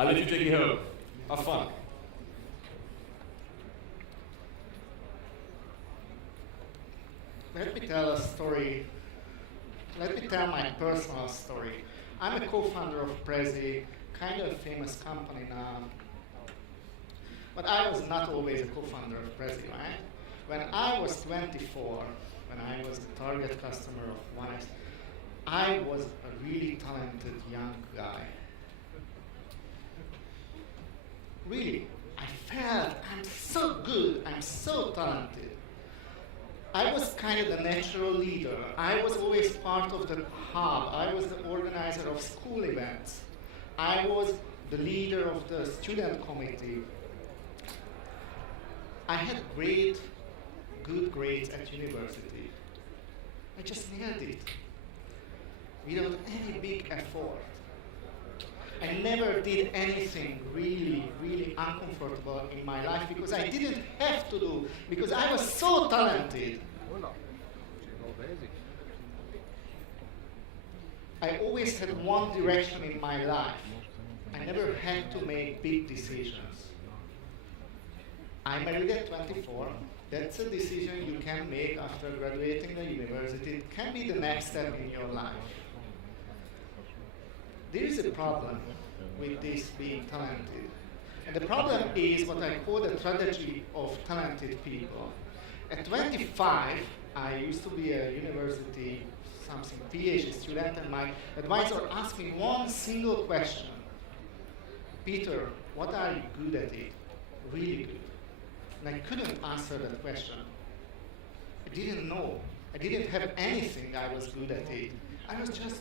I'll let you take it home. Have fun. Let me tell a story. Let me tell my personal story. I'm a co-founder of Prezi, kind of a famous company now. But I was not always a co-founder of Prezi, right? When I was 24, when I was a target customer of Wise, I was a really talented young guy. Really, I felt I'm so good, I'm so talented. I was kind of the natural leader. I was always part of the hub. I was the organizer of school events. I was the leader of the student committee. I had good grades at university. I just nailed it without any big effort. I never did anything really, really uncomfortable in my life because I didn't have to do, because I was so talented. I always had one direction in my life. I never had to make big decisions. I married at 24. That's a decision you can make after graduating the university. It can be the next step in your life. There is a problem with this being talented. And the problem is what I call the tragedy of talented people. At 25, I used to be a university PhD student, and my advisor asked me one single question. Peter, what are you good at it? Really good. And I couldn't answer that question. I didn't know. I didn't have anything I was good at it. I was just,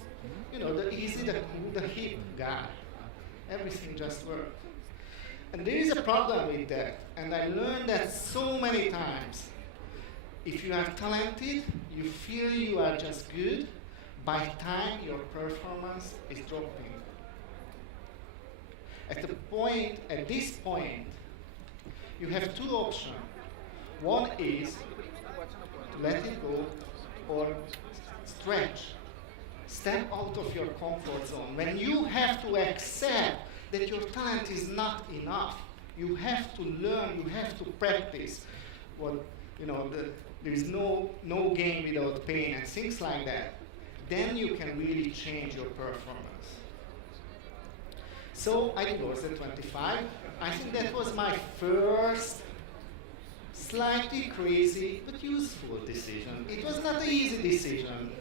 the easy, the cool, the hip guy. Everything just worked. And there is a problem with that. And I learned that so many times. If you are talented, you feel you are just good. By time, your performance is dropping. At this point, you have two options. One is to let it go or stretch. Step out of your comfort zone. When you have to accept that your talent is not enough, you have to learn, you have to practice. There is no gain without pain and things like that. Then you can really change your performance. So I divorced at 25. I think that was my first slightly crazy but useful decision. It was not an easy decision.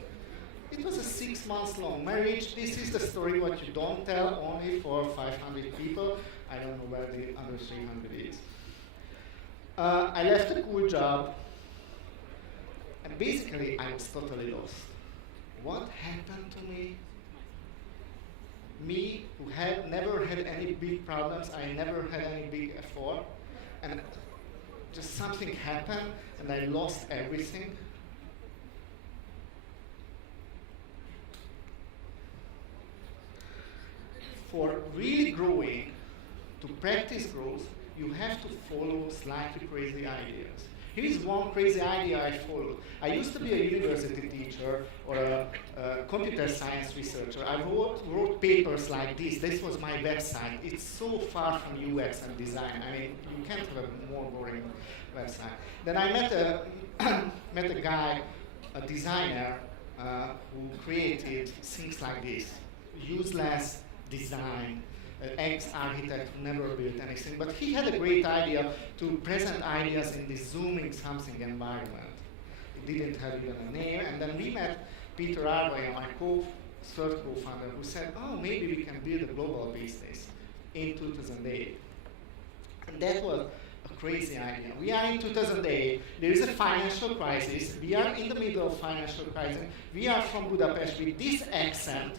It was a 6 months long marriage. This is the story what you don't tell only for 500 people. I don't know where the other 300 is. I left a cool job, and basically I was totally lost. What happened to me? Me, who had never had any big problems, I never had any big effort, and just something happened, and I lost everything. For really growing, to practice growth, you have to follow slightly crazy ideas. Here is one crazy idea I followed. I used to be a university teacher or a computer science researcher. I wrote papers like this. This was my website. It's so far from UX and design. I mean, you can't have a more boring website. Then I met a guy, a designer, who created things like this. Useless design, ex-architect who never built anything, but he had a great idea to present ideas in this zooming something environment. It didn't have even a name, and then we met Peter Arvaya, my third co-founder, who said, oh, maybe we can build a global business in 2008. And that was a crazy idea. We are in 2008, there is a financial crisis, we are in the middle of financial crisis, we are from Budapest with this accent.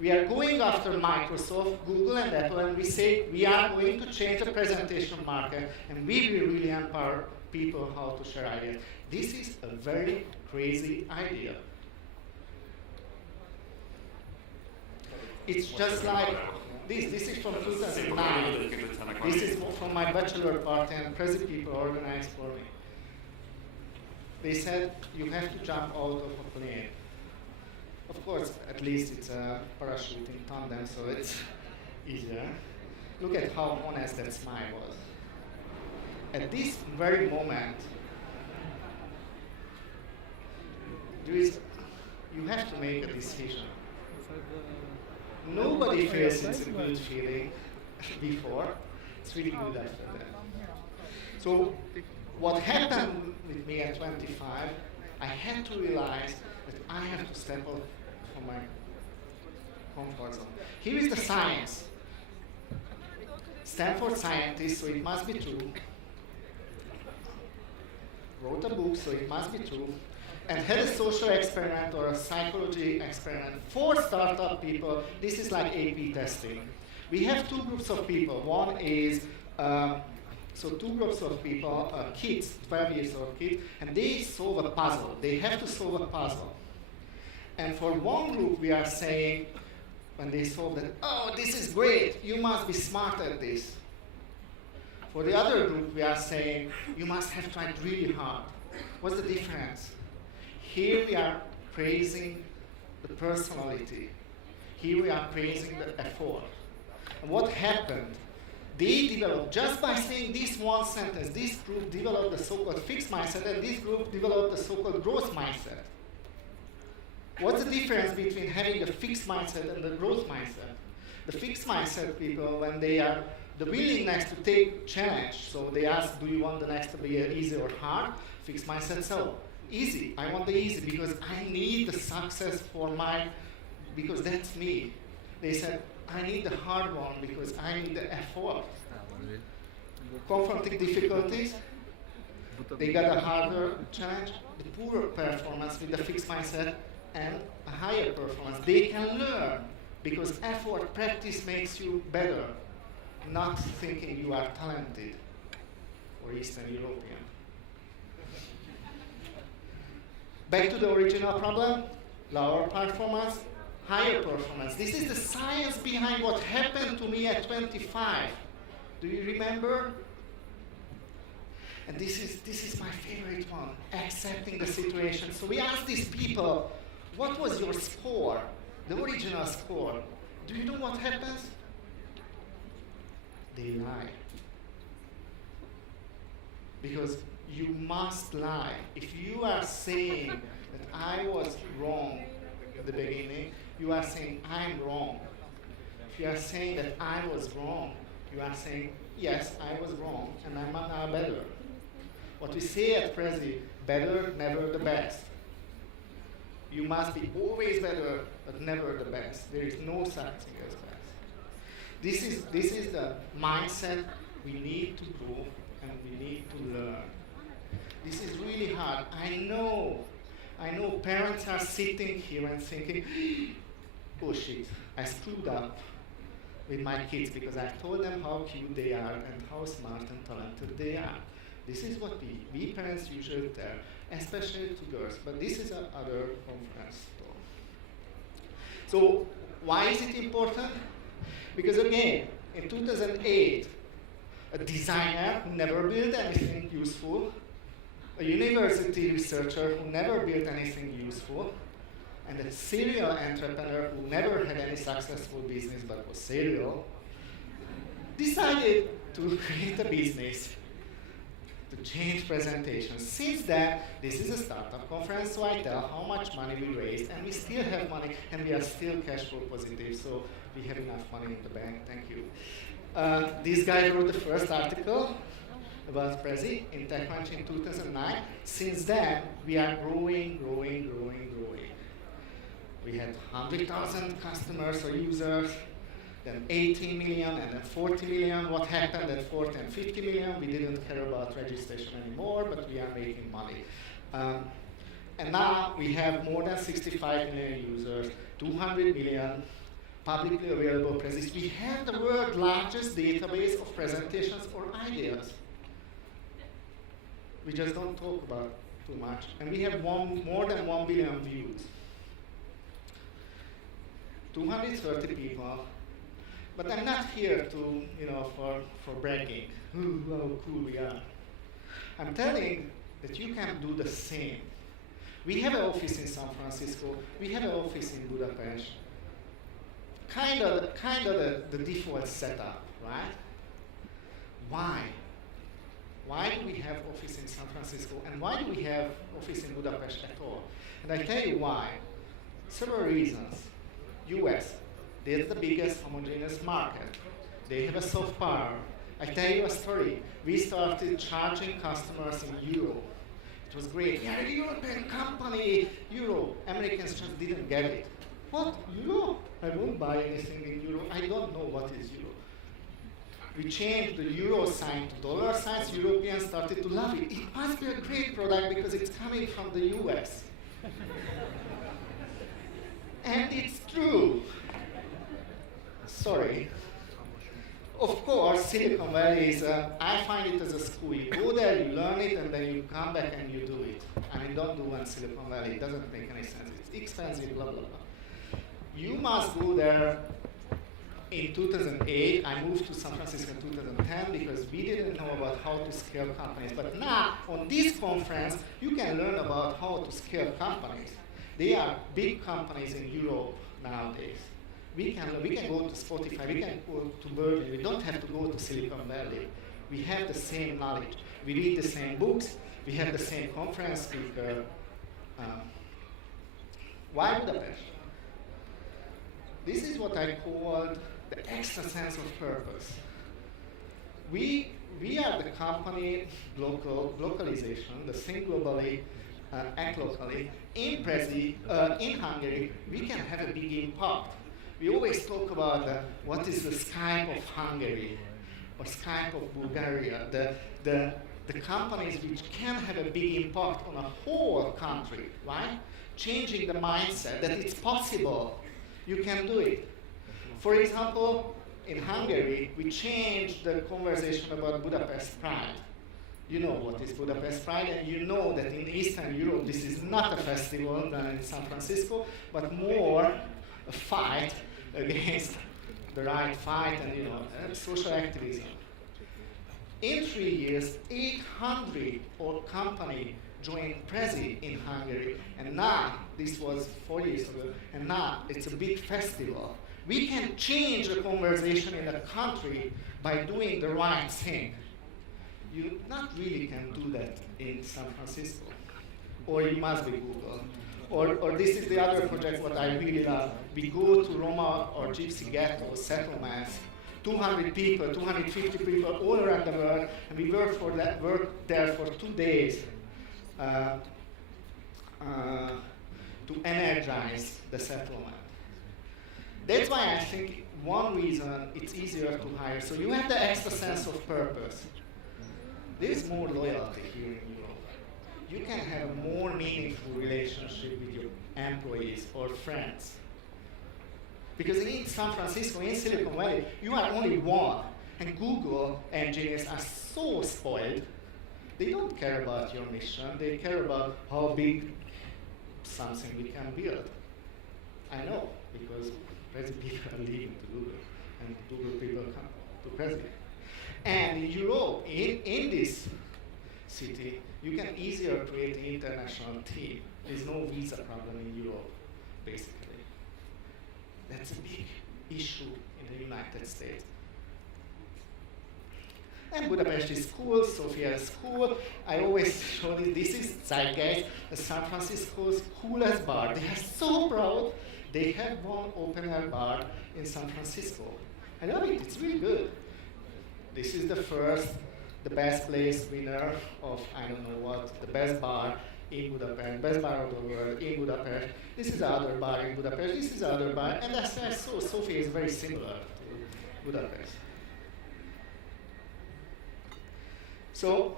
We are going after Microsoft, Google, and Apple, and we say we are going to change the presentation market, and we will really empower people how to share ideas. This is a very crazy idea. It's just like this. This is from 2009. This is from my bachelor party, and Prezi people organized for me. They said, you have to jump out of a plane. Of course, at least it's a parachute in tandem, so easier. Look at how honest that smile was. At this very moment, you have to make a decision. Nobody feels it's a good feeling before. It's really good after that. So what happened with me at 25, I had to realize that I have to step out from my comfort zone. Here is the science. Stanford scientist, so it must be true, wrote a book, so it must be true, and had a social experiment or a psychology experiment for startup people. This is like AP testing. We have two groups of people. One is, two groups of people, kids, 12 years old kids, and they solve a puzzle. They have to solve a puzzle. And for one group, we are saying, when they solve that, oh, this is great, you must be smart at this. For the other group, we are saying, you must have tried really hard. What's the difference? Here we are praising the personality. Here we are praising the effort. And what happened? They developed, just by saying this one sentence, this group developed the so-called fixed mindset, and this group developed the so-called growth mindset. What's the difference between having a fixed mindset and the growth mindset? The fixed mindset people, when they are the willingness to take challenge, so they ask, do you want the next to be easy or hard? Fixed mindset, so easy. I want the easy because I need the success because that's me. They said, I need the hard one because I need the effort. Confronting difficulties, they got a harder challenge, the poorer performance with the fixed mindset, and a higher performance. They can learn because effort, practice makes you better, not thinking you are talented or Eastern European. Back to the original problem, lower performance, higher performance. This is the science behind what happened to me at 25. Do you remember? And this is my favorite one, accepting the situation. So we asked these people, what was your score? The original score. Do you know what happens? They lie. Because you must lie. If you are saying that I was wrong at the beginning, you are saying I'm wrong. If you are saying that I was wrong, you are saying, yes, I was wrong, and I'm now better. What we say at Prezi, better, never the best. You must be always better, but never the best. There is no such thing as best. This is the mindset we need to grow and we need to learn. This is really hard. I know parents are sitting here and thinking, oh shit, I screwed up with my kids because I told them how cute they are and how smart and talented they are. This is what we parents usually tell, especially to girls, but this is another conference talk. So why is it important? Because again, in 2008, a designer who never built anything useful, a university researcher who never built anything useful, and a serial entrepreneur who never had any successful business but was serial, decided to create a business to change presentations. Since then, this is a startup conference, so I tell how much money we raised, and we still have money, and we are still cash flow positive, so we have enough money in the bank, thank you. This guy wrote the first article about Prezi in TechCrunch in 2009. Since then, we are growing. We had 100,000 customers or users, then 18 million, and then 40 million. What happened at 40 and 50 million? We didn't care about registration anymore, but we are making money. And now we have more than 65 million users, 200 million publicly available Prezis. We have the world's largest database of presentations or ideas. We just don't talk about too much. And we have more than 1 billion views. 230 people. But I'm not here to, for bragging. Ooh, how cool we are. I'm telling that you can do the same. We have an office in San Francisco. We have an office in Budapest. kind of the default setup, right? Why? Why do we have office in San Francisco, and why do we have office in Budapest at all? And I tell you why. Several reasons. US, they're the biggest homogeneous market. They have a soft power. I tell you a story. We started charging customers in euro. It was great. Yeah, a European company, euro. Americans just didn't get it. What? Euro? I won't buy anything in euro. I don't know what is euro. We changed the euro sign to dollar signs. Europeans started to love it. It must be a great product because it's coming from the US. And it's true. Sorry. Of course, Silicon Valley is, I find it as a school. You go there, you learn it, and then you come back and you do it. I mean, don't do one Silicon Valley. It doesn't make any sense. It's expensive, blah, blah, blah. You must go there. In 2008, I moved to San Francisco in 2010 because we didn't know about how to scale companies. But now, on this conference, you can learn about how to scale companies. They are big companies in Europe nowadays. We can go to Spotify, we can go to Berkeley. We don't have to go to Silicon Valley. We have the same knowledge. We read the same books. We have the same conference speaker. Why Budapest? This is what I called the extra sense of purpose. We are the company, localization, the think globally, act locally. In Prezi, in Hungary, we can have a big impact. We always talk about what is the Skype of Hungary or Skype of Bulgaria, the companies which can have a big impact on a whole country, right? Changing the mindset that it's possible. You can do it. For example, in Hungary, we changed the conversation about Budapest Pride. You know what is Budapest Pride, and you know that in Eastern Europe this is not a festival than in San Francisco, but more a fight against the right fight and social activism. In 3 years, 800 companies joined Prezi in Hungary, and now, this was 4 years ago, and now it's a big festival. We can change the conversation in a country by doing the right thing. You not really can do that in San Francisco, or you must be Google. Or this is the other project what I really love. We go to Roma or Gypsy ghetto settlements, 200 people, 250 people all around the world, and we work there for 2 days to energize the settlement. That's why I think one reason it's easier to hire. So you have the extra sense of purpose. There's more loyalty here in Europe. You can have a more meaningful relationship with your employees or friends. Because in San Francisco, in Silicon Valley, you are only one. And Google engineers are so spoiled. They don't care about your mission. They care about how big something we can build. I know, because Prezi people are leaving to Google, and Google people come to Prezi. And in Europe, in this city, you can easier create an international team. There's no visa problem in Europe, basically. That's a big issue in the United States. And Budapest is cool, Sofia is cool. I always show this is Zeitgeist, San Francisco's coolest bar. They are so proud. They have one open air bar in San Francisco. I love it, it's really good. This is the best place winner of, I don't know what, the best bar in Budapest, best bar of the world in Budapest. This is the other bar in Budapest, this is the other bar, and as I saw, Sofia is very similar to Budapest. So,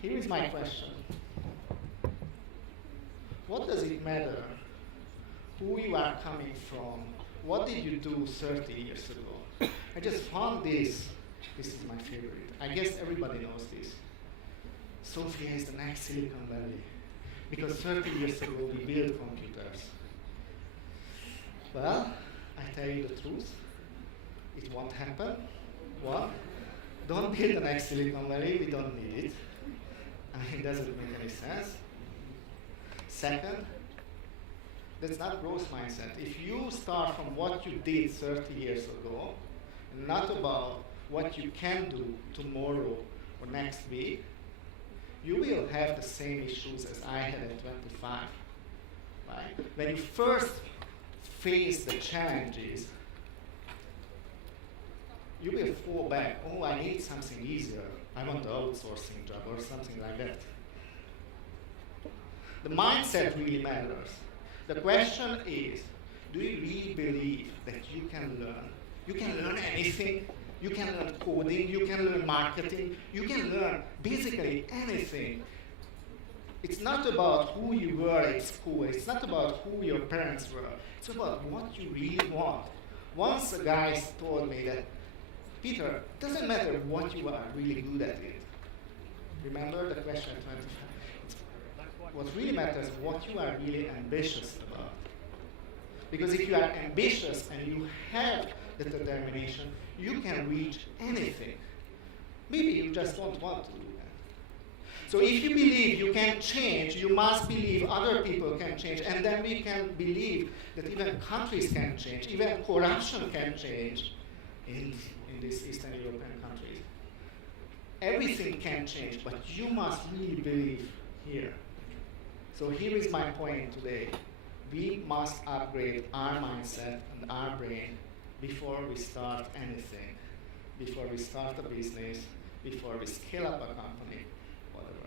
here is my question. What does it matter who you are coming from? What did you do 30 years ago? I just found this. This is my favorite. I guess everybody knows this. Sofia is the next Silicon Valley. Because 30 years ago we built computers. Well, I tell you the truth. It won't happen. One, don't build the next Silicon Valley, we don't need it. I mean, it doesn't make any sense. Second, That's not growth mindset. If you start from what you did 30 years ago, and not about what you can do tomorrow or next week, you will have the same issues as I had at 25. Right? When you first face the challenges, you will fall back. Oh, I need something easier. I want an outsourcing job or something like that. The mindset really matters. The question is, do you really believe that you can learn? You can learn anything. You can learn coding. You can learn marketing. You can learn basically anything. It's not about who you were at school. It's not about who your parents were. It's about what you really want. Once a guy told me that, Peter, it doesn't matter what you are really good at it. Remember the question at 25? What really matters is what you are really ambitious about. Because if you are ambitious and you have the determination, you can reach anything. Maybe you just don't want to do that. So if you believe you can change, you must believe other people can change, and then we can believe that even countries can change, even corruption can change in these Eastern European countries. Everything can change, but you must really believe here. So here is my point today. We must upgrade our mindset and our brain before we start anything, before we start a business, before we scale up a company, whatever.